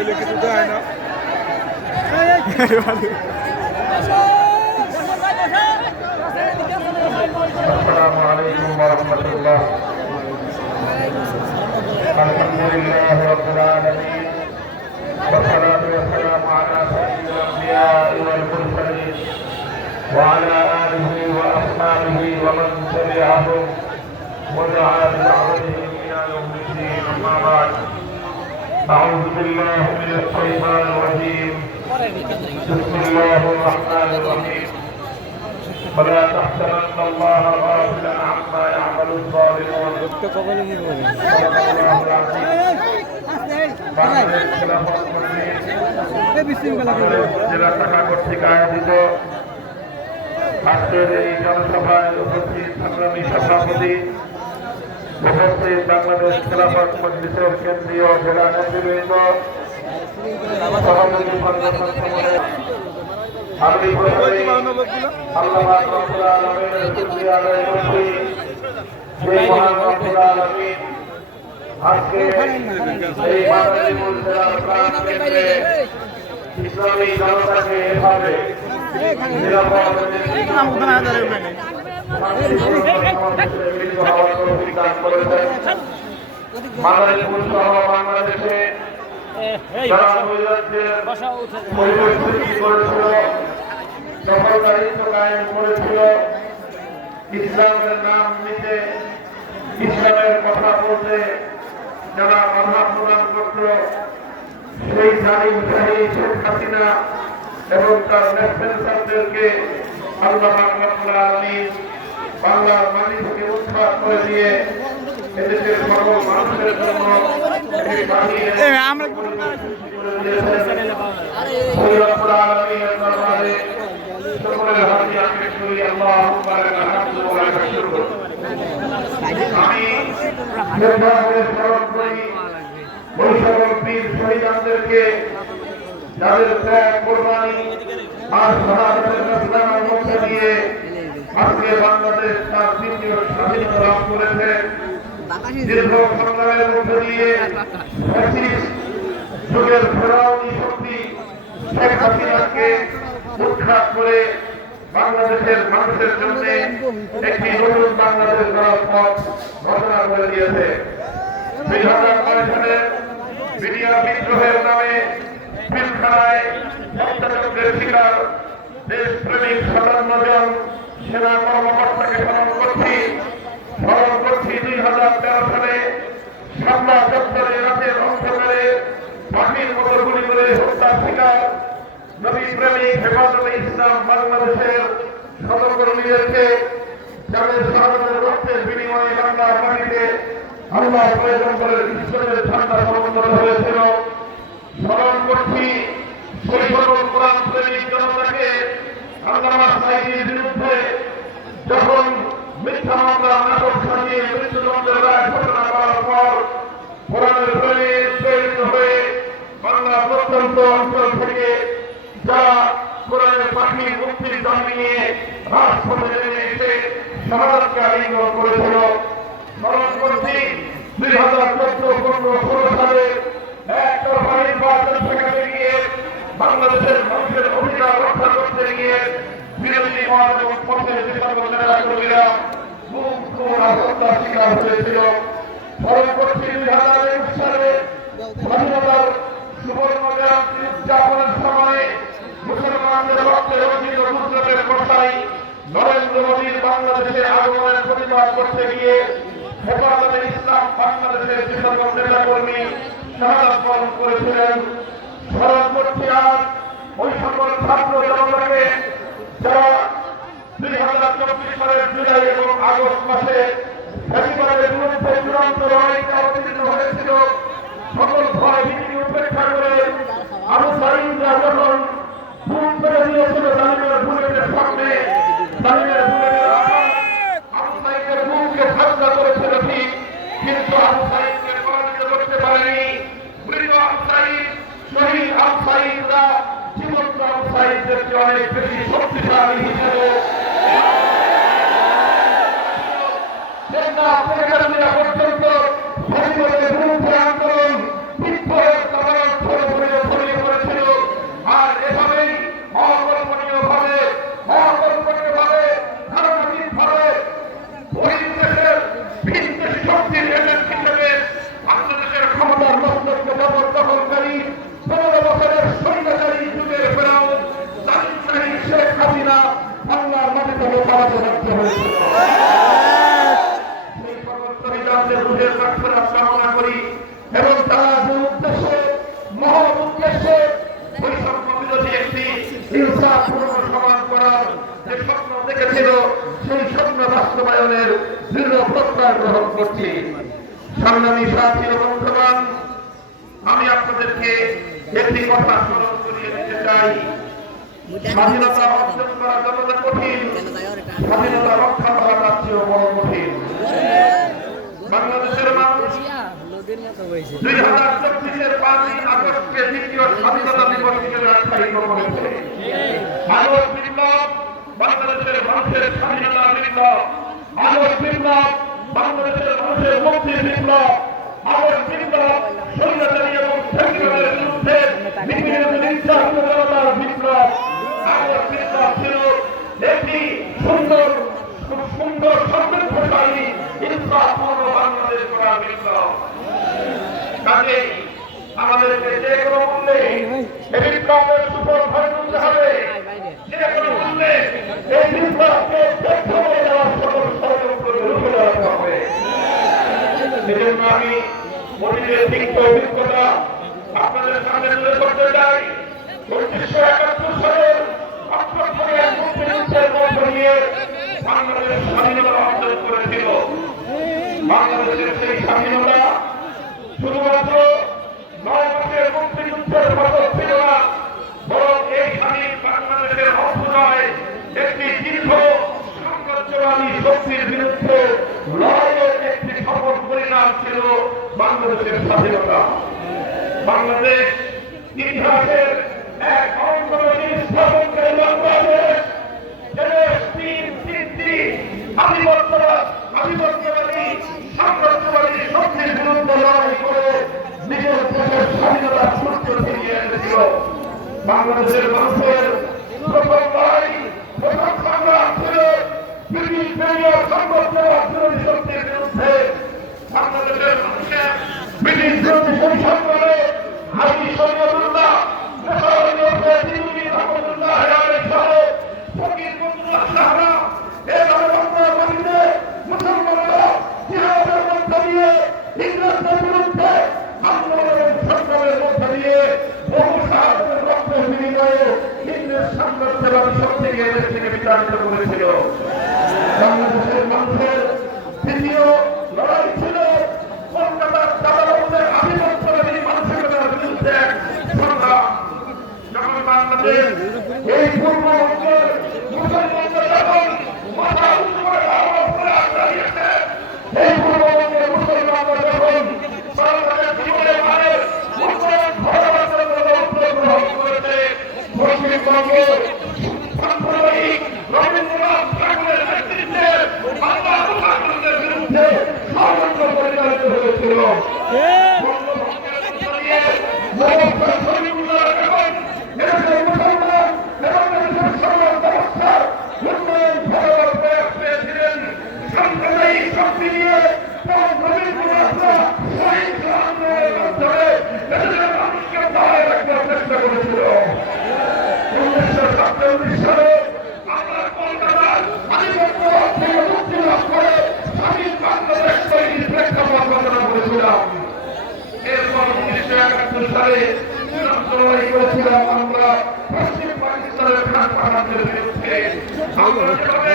আসসালামু আলাইকুম ওয়া রাহমাতুল্লাহ। আলহামদুলিল্লাহি রাব্বিল আলামিন ওয়া সালাতু ওয়া সালামু আলা সাইয়্যিদিল আমবিয়া'i ওয়াল মুরসালিন ওয়া আলা আলিহি ওয়া আসহাবিহি ওয়া মান তাবি'আহুম ওয়া দা'a বিদা'ওয়াতিহিম ইলা ইয়াউমিদ্দিন। আম্মা বা'দ। أعوذ بالله من الشيطان الرجيم. بسم الله الرحمن الرحيم. ولا تحسبن الله غافلا عما يعمل الظالمون. জেলা শাখা কর্তৃক আয়োজিত আজকের এই জনসভায় উপস্থিত সংগ্রামী সভাপতি, উপস্থিত বাংলাদেশ খেলাফত মজলিসের কেন্দ্রীয় জেলা নেতৃবৃন্দ, সভাপতি সংগঠন সমূহের আমি প্রথমেই আল্লাহ রাব্বুল আলামিনের শুকরিয়া আদায় করছি। সেই মহান রাব্বুল আলামিন আজকে এই মাদারীপুর জেলার প্রাণকেন্দ্রে ইসলামী জনতাকে এভাবে নিরাপদ মাদারীপুর সহ বাংলাদেশে যারা পরিস্থিতি করেছিল, দখলদারিত্ব কায়েম করেছিল, ইসলামের নাম নিতে, ইসলামের কথা বলতে যারা বাধা প্রদান করত, সেই জালিমশাহী শেখ হাসিনা এবং তার নেতৃত্বদেরকে আল্লাহ রাব্বুল আলামিন বাংলার মাটি থেকে উৎখাত করে দিয়ে এদেশের সকল মানুষের জন্য ওই সকল বীর শহীদদেরকে যাদের ত্যাগ কোরবানি আর শাহাদাতের রাস্তার মধ্যে দিয়ে আজকে বাংলাদেশ তার দ্বিতীয় স্বাধীনতা লাভ করেছে। দীর্ঘ সংগ্রামের মধ্যে দিয়ে যুগের ফেরাউনি শক্তি শেখ হাসিনাকে উৎখাত করে বাংলাদেশের মানুষের জন্য একটি নতুন বাংলাদেশ গড়ার পথ ঘোষণা করে দিয়েছে। 2009 সালের মিডিয়া বিদ্রোহের নামে পিলখানায় হত্যাযজ্ঞের শিকার দেশপ্রেমিক 57 জন সেনা কর্মকর্তাকে স্মরণ করছি। 2013 সালে শাপলা চত্বরে রাতের অন্ধকারে পাখির মতো গুলি করে হত্যার শিকার নবী প্রেমিক হেফাজতে ইসলাম বাংলাদেশের সহকর্মীদেরকে যাদের শাহাদাতের রক্তের বিনিময়ে বাংলার মাটিতে আল্লাহ প্রয়োজন করে ঈশ্বরের ঠান্ডা সমন্বিত হয়েছিল। স্মরণ করছি সেই সকল কোরআন প্রেমিক জনতাকে আল্লামা সাঈদীর বিরুদ্ধে যখন মিথ্যা মামলা নাটক সাজিয়ে মৃত্যুদণ্ডের রায় ঘোষণা করার পর কোরআনের প্রেমে প্রেরিত হয়ে বাংলার প্রত্যন্ত অঞ্চল থেকে যারা কোরআনের পাখির মুক্তির দাবি নিয়ে রাজপথে নেমে এসে শাহাদাতকে আলিঙ্গন করেছিল। স্মরণ করছি 2014-15-16 সালে একতরফা নির্বাচন ঠেকাতে গিয়ে বাংলাদেশের মানুষের অধিকার রক্ষা করতে গিয়ে বিরোধী মত এবং পক্ষের যে সকল নেতাকর্মীরা হত্যার শিকার হয়েছিল। স্মরণ করছি 2021 সালে স্বাধীনতার সুবর্ণ জয়ন্তী উদযাপনের সময় মুসলমানদের রক্তের অর্জিত গুজরাটের কষাই নরেন্দ্র মোদীর বাংলাদেশে আগমনের প্রতিবাদ করতে গিয়ে হেফাজতে ইসলাম বাংলাদেশের যে সকল নেতাকর্মী শাহাদাত বরণ করেছিলেন। স্মরণ করছি আজ ওই সকল ছাত্র জনতাকে যারা 2024 সালের জুলাই এবং আগস্ট মাসে ফ্যাসিবাদের বিরুদ্ধে চূড়ান্ত লড়াইতে অবতীর্ণ হয়েছিল। সকল ভয় ভীতি উপেক্ষা করে আবু সাঈদরা যখন ঘুম করে দিয়েছিল জালিমের বুলেটের সামনে, জালিমের বুলেটের আবু সাঈদের মুখকে ঠান্ডা করেছিল ঠিক, কিন্তু আবু সাঈদকে পরাজিত করতে পারেনি। মৃত আবু সাঈদ, শহীদ আবু সাঈদরা জীবন্ত আবু সাঈদদেরকে অনেক বেশি শক্তিশালী হিসেবে পর্যন্ত বিরুদ্ধে আন্দোলন বিপ্লবের দেখেছিল সেই স্বপ্ন বাস্তবায়নের দৃঢ় প্রত্যয় গ্রহণ করছি। সংগ্রামী সাথী ও বন্ধুগণ, আমি আপনাদেরকে একটি কথা স্মরণ করিয়ে দিতে চাই। স্বাধীনতা অর্জন করা যতটা কঠিন, স্বাধীনতা রক্ষা করা তার চেয়েও বড় কঠিন। বাংলাদেশের মানুষ 2024-এর 5ই আগস্টকে দ্বিতীয় স্বাধীনতা দিবস হিসেবে আখ্যায়িত করেছে। আগস্ট বিপ্লব বাংলাদেশের মানুষের স্বাধীনতা বিপ্লব, আগস্ট বিপ্লব বাংলাদেশের মানুষের মুক্তির বিপ্লব, আগস্ট বিপ্লব স্বৈরাচারী এবং সেকুলারের বিরুদ্ধে জনতার বিপ্লব। আগস্ট বিপ্লব ছিল একটি সুন্দর সমৃদ্ধশালী ইনসাফপূর্ণ বাংলাদেশ গড়ার বিপ্লব। কাজেই আমাদেরকে যে কোনো মূল্যে এই বিপ্লবের সুফল ভয় তুলতে হবে, যে কোনো মূল্যে এই বিপ্লবকে দেওয়ার সকল ষড়যন্ত্র রুখে দেওয়া হবে। সেজন্য আমি অতীতের তিক্ত অভিজ্ঞতা আপনাদের সামনে তুলে ধরতে চাই। 1971 সালের অক্টোবরের মুক্তিযুদ্ধের মধ্য দিয়ে বাংলাদেশ স্বাধীনতা অর্জন করেছিল। বাংলাদেশের সেই স্বাধীনতা শুধুমাত্র 9 মাসের মুক্তিযুদ্ধের মতো ছিল না, বরং এই স্বাধীন বাংলাদেশের অভ্যুদয় একটি দীর্ঘ সাম্রাজ্যবাদী শক্তির বিরুদ্ধে লড়াইয়ের একটি সফল পরিণাম ছিল বাংলাদেশের স্বাধীনতা। বাংলাদেশ ইতিহাসের এক অগ্রগতি স্থাপনকারী বাংলাদেশ, আধিপত্যবাদী সাম্রাজ্যবাদী শক্তির বিরুদ্ধে লড়াই করে নিজের দেশের স্বাধীনতার সূত্র ফিরিয়ে এনেছিল। বাংলাদেশের মানুষের প্রথম লড়াই, প্রথম সংগ্রাম ছিল ব্রিটিশ সাম্রাজ্যবাদী শক্তির বিরুদ্ধে। বাংলাদেশের মানুষের ব্রিটিশ বিরোধী সেই সংগ্রামে হাজি শরীয়তুল্লাহ, মুসলমানরা জিহাদের মধ্য দিয়ে ইংরেজদের বিরুদ্ধে আন্দোলনের সংগ্রামের মধ্য দিয়ে বহু সাহায্যের রক্তের বিনিময়ে ইংরেজ সাম্রাজ্যবাদী শক্তিকে এদের থেকে বিতাড়িত করেছিল। বাংলাদেশের মানুষের দ্বিতীয় লড়াই ছিল কলকাতার দাদাবাবুদের আধিপত্যবাদী মানসিকতার বিরুদ্ধে সংগ্রাম। যখন বাংলাদেশ এই পূর্ববঙ্গের মুসলমানদের যখন মাথা উঁচু করে আওয়াজ করে দাঁড়িয়েছে, এই পূর্ববঙ্গের মুসলমানরা যখন বাংলাদেশ জীবনের মানের উন্নয়ন ঘটাবার জন্য উদ্যোগ গ্রহণ করেছে, পশ্চিমবঙ্গের সাম্প্রদায়িক রবীন্দ্রনাথ ঠাকুরের নেতৃত্বে বাংলা মুসলমানদের বিরুদ্ধে ষড়যন্ত্র পরিচালিত হয়েছিল। এরপর 1971 সালে লড়াই করেছিলাম আমরা পশ্চিম পাকিস্তানের খান পাঠানদের বিরুদ্ধে। আমরা যেভাবে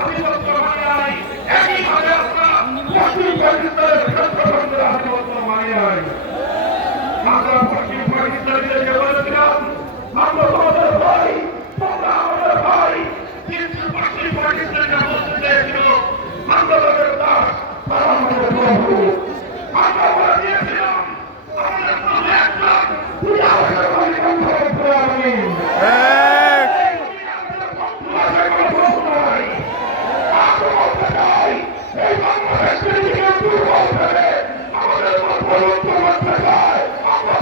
আধিপত্য মানে নাই, একইভাবে আমরা পশ্চিম পাকিস্তানের খান পাঠানদের আধিপত্য মানে নাই। আমরা পশ্চিম পাকিস্তানিদেরকে বলেছিলাম, আমরা তোমাদের ভাই, তোমরা আমাদের ভাই, কিন্তু পশ্চিম পাকিস্তানিরা বলতে চেয়েছিল আন্দোলনের দাস তারা আমাদের প্রভু। আমরা বলে দিয়েছিলাম আমাদের প্রভু একজন, তুমি আমাদের ভাই বন্ধু আমি। এই বাংলাদেশের দিকে দুর্বল করে আমাদের মধ্যে করতে চায়, আমরা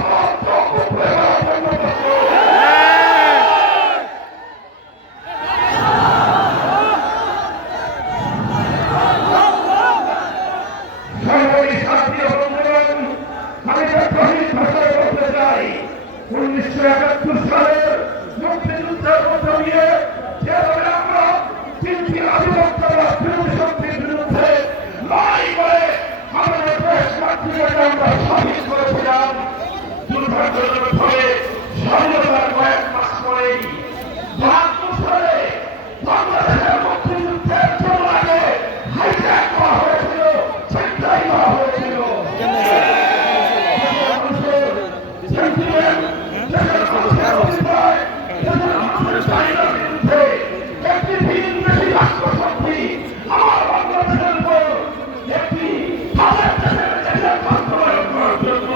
সালের মুক্তিযুদ্ধের মধ্য দিয়ে যেভাবে আমরা তিনটি আধিপত্যবাদী শক্তির বিরুদ্ধে লড়াই করে আমাদের দেশ মাতৃকাকে আমরা স্বাধীন করেছিলাম, দুর্ভাগ্যজনকভাবে স্বাধীনতার কয়েক মাস পরেই ৭২ সালে বাংলাদেশের মুক্তিযুদ্ধের জন্য আগে হাইজ্যাক করা হয়েছিল, ছিনতাই করা হয়েছিল। মানুষের সেন্টিমেন্ট, দেশের মানুষের অভিপ্রায়, দেশের মানুষের চাহিদার বিরুদ্ধে একটি ভিনদেশী রাষ্ট্রশক্তি আমার বাংলাদেশের উপর একটি তাদের দেশের বাস্তবায়ন করার জন্য,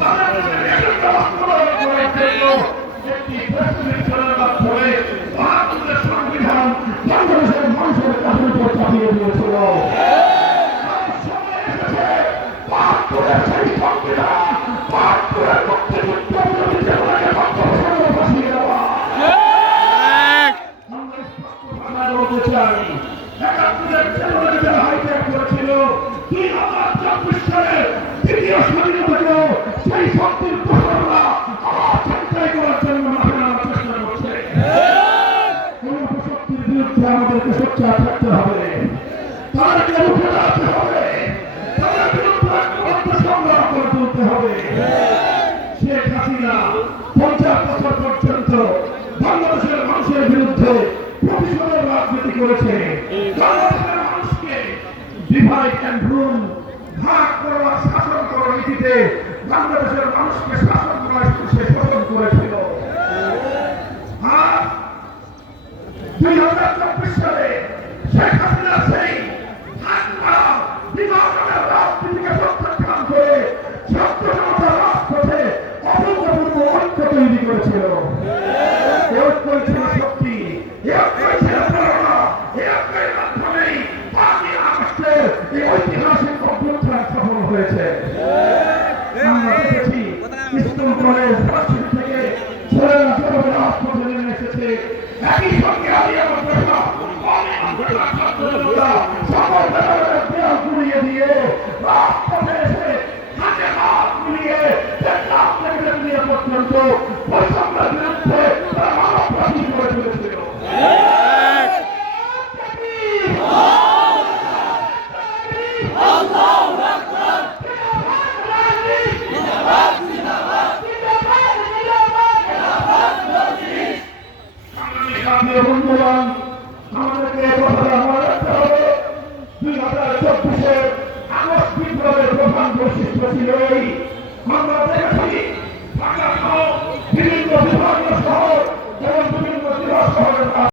তাদের দেশের এজেন্ডা বাস্তবায়ন করার জন্য একটি প্রেসিডেন্সিয়ালের মাধ্যমে বাংলাদেশের সংবিধান বাংলাদেশের মানুষের কাছে উপর চাপিয়ে দিয়েছিল। সময় এসেছে বাহাত্তরের সেই সংবিধান, বাহাত্তরের মুক্তিযুদ্ধ বিরোধীদের ফাঁসিয়ে দেওয়া। বলতে চাই ৭১ জানুয়ারি যারা হাইজ্যাক করেছিল ২০২৪ সালের তৃতীয় স্বাধীনতাকেও সেই শক্তির প্রসারণা আবার ছিনতাই করার জন্য মাঠে নামার চেষ্টা করছে। কোন শক্তির বিরুদ্ধে আমাদেরকে সোচ্চার থাকতে হবে, তাদেরকে রুখে দাঁড়াতে হবে, তাদের বিরুদ্ধে সংগ্রাম করে তুলতে হবে। শেখ হাসিনা ৫০ বছর পর্যন্ত বাংলাদেশের মানুষের বিরুদ্ধে প্রতিশোধের রাজনীতি করেছে। বাংলাদেশের মানুষকে ডিভাইড অ্যান্ড রুল, ভাগ করার শাসন করার নীতিতে বাংলাদেশের মানুষকে শাসন করার সে শোষণ করেছিল। আর ২০২৪ সালে শেখ হাসিনা সেই বিভাজনের রাজনীতিকে প্রত্যাখ্যান করে ছাত্র জনতার রাজপথে অভূতপূর্ব ঐক্য তৈরি করেছিল। ঐক্যই ছিল শক্তি, ঐক্যই ছিল প্রেরণা, ঐক্যের মাধ্যমেই ৫ই আগস্টের এই ঐতিহাসিক অভ্যুত্থান সফল হয়েছে। আমরা দেখেছি স্কুল কলেজ ভার্সিটি থেকে ছেলেরা যেভাবে রাজপথে নেমে এসেছে, একই সঙ্গে আলিয়া মাদ্রাসা সকল ভেতরের দেয়াল গুড়িয়ে দিয়ে রাজপথে এসে হাতে হাত মিলিয়ে পর্যন্ত বৈষম্যের বিরুদ্ধে তারা মানব প্রাচীর করে তুলেছিল। বন্ধুবান, আমাদেরকে কথাটা মনে রাখতে হবে, ২০২৪ আগস্ট বিপ্লবের প্রধান বৈশিষ্ট্য ছিল এই